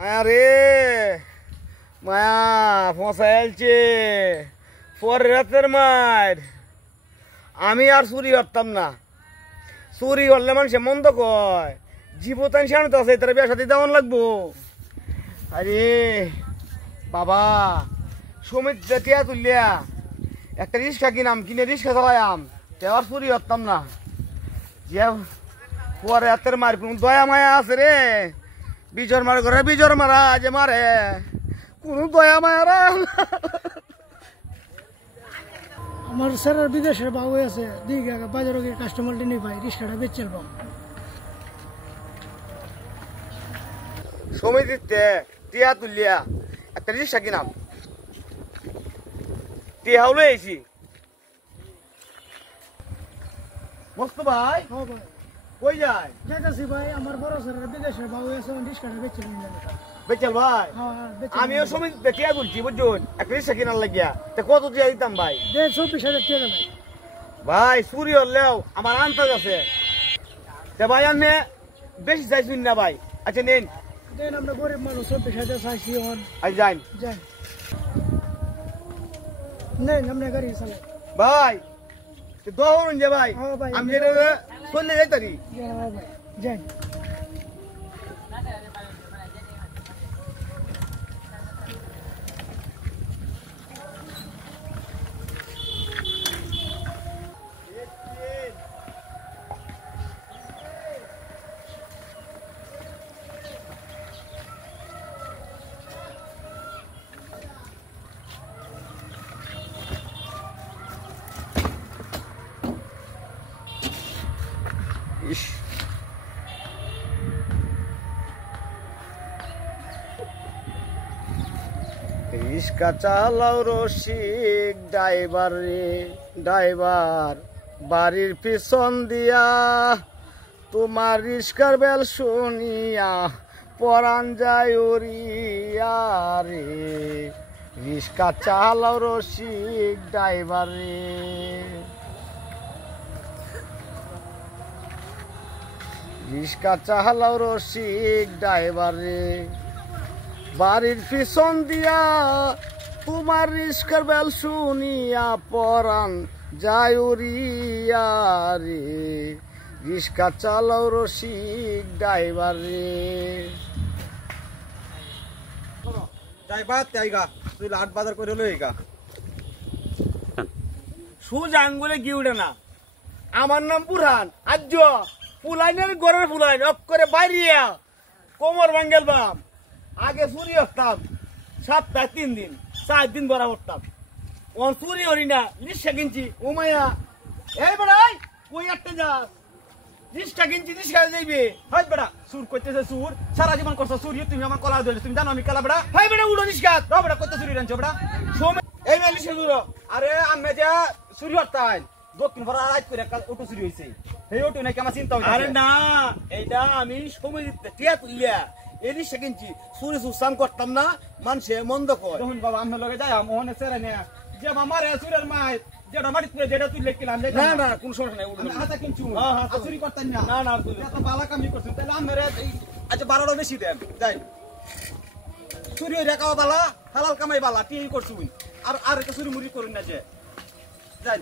মায়া রে মায়া ফসাইলছে পরের রাতের মার আমি আর চুরি করতাম না। চুরি করলে মানুষে মন্দ কয় জীবতান শান্ত আছে তারা বিয়া সাথে দেওয়ান লাগবো। আরে বাবা সমিত টিয়া তুললিয়া একটা রিক্সা কিনাম, কিনে রিক্সা চালাইয়াম, আর চুরি করতাম না। যে পরে হাতের মার কোন দয়া মায়া আছে রে? বিজর মার ঘরে বিজর মারা যে মারে কোন দয়া মায়ারা। আমার স্যারের বিদেশের বাবু আছে দিকে বাজারে গিয়ে কাস্টমার টেনে পাই রিক্সাটা বেচে পাম। সমিতিতে টিয়া তুললিয়া একটা রিক্সা কিনাম, টিয়া হলো এসি মস্ত ভাই। হ্যাঁ ভাই কই যায়? যাইতাছি ভাই, আমার বড় স্যারের বিদেশের বাবু আছে রিক্সাটা বেচে নিলাম। বেচাল ভাই আমিও সমিতিতে টিয়া তুলছি বুঝুন, একটা রিক্সা কিনার লাগিয়া তা কত টিয়া দিতাম ভাই? 24,000 টাকা ভাই। ভাই চুরি হলেও আমার আন্দাজ আছে তা ভাই আমি বেশি চাইছুন না ভাই। আচ্ছা নেন দেন, আমরা গরিব মানুষ 24,000 চাইছি হন। আজ যাই যাই নেন আমরা গাড়ি চালাই ভাই দৌড়ুন যে ভাই। হ্যাঁ ভাই আমি যেটা চলে যাইতারি। হ্যাঁ ভাই যাই। ইস রিস্কা চালাও রসিক ড্রাইভার রে ড্রাইভার, বাড়ির পিছন দিয়া তোমার রিস্কার বেল শুনিয়া পরান যায় উড়িয়া রে। রিস্কা চালাও রসিক ড্রাইভার রে। রিস্কা চালাও রসিক ড্রাইভার রে, বাড়ির পিছন দিয়া তোমার রিস্কার বেল শুনিয়া পরান যায় উড়িয়া রে। রিস্কা চালাও রসিক ড্রাইভার রে। ড্রাইভার তাইগা তুই লাট বাজার করে লইগা সুজ আঙ্গুলে কি উঠে না। আমার নাম বুরহান, আজ ফুলাইনের ঘরের ফুলাইন অক্ষরে বাইরিয়া কোমর ভাঙ্গেল বাম। আগে চুরি হতাম সপ্তাহে 3 দিন 4 দিন ধরা করতাম, ও চুরি হরি না রিক্সা কিনছি। ও মায়া এই বেড়াই কই একটা যাস? রিক্সা কিনছি রিক্সা যাইবে। হাই বেড়া সুর কইতেছে সুর সারা জীবন করছ চুরি, তুমি আমার কলা ধরে তুমি জানো আমি কালা বেড়া। হাই বেড়া উড়ো রিক্সা র বেড়া কত চুরি রানছো বেড়া। এই মেলি সে দূর। আরে আমি যে চুরি হতাই দক্ষিণ ভরা রাত করে একটা অটো চুরি হইছে, এই অটো নাকি আমার চিন্তা হইছে। আরে না এইটা আমি সময় দিতে টিয়া তুলিয়া এই রিক্সা কিনছি, চুরি সুসাম করতাম না, মানুষে মন্দ কয়। দেখুন বাবা আমি লগে যাই মোহনে সেরে নে যে আমার চুরের মাই যেটা মাটি তুলে যেটা তুই লেখিলাম না না কোন সমস্যা নাই উড়ো। হাতে কিনছু হ্যাঁ, হ্যাঁ, চুরি করতেন না। না না তুই এত বালা কামি করছেন তাহলে আমরা আচ্ছা 12টা বেশি দেন যাই। চুরি হয়ে রেখাও বালা হালাল কামাই বালা টি করছুন আর আর একটা চুরি মুড়ি করুন না যে যাই।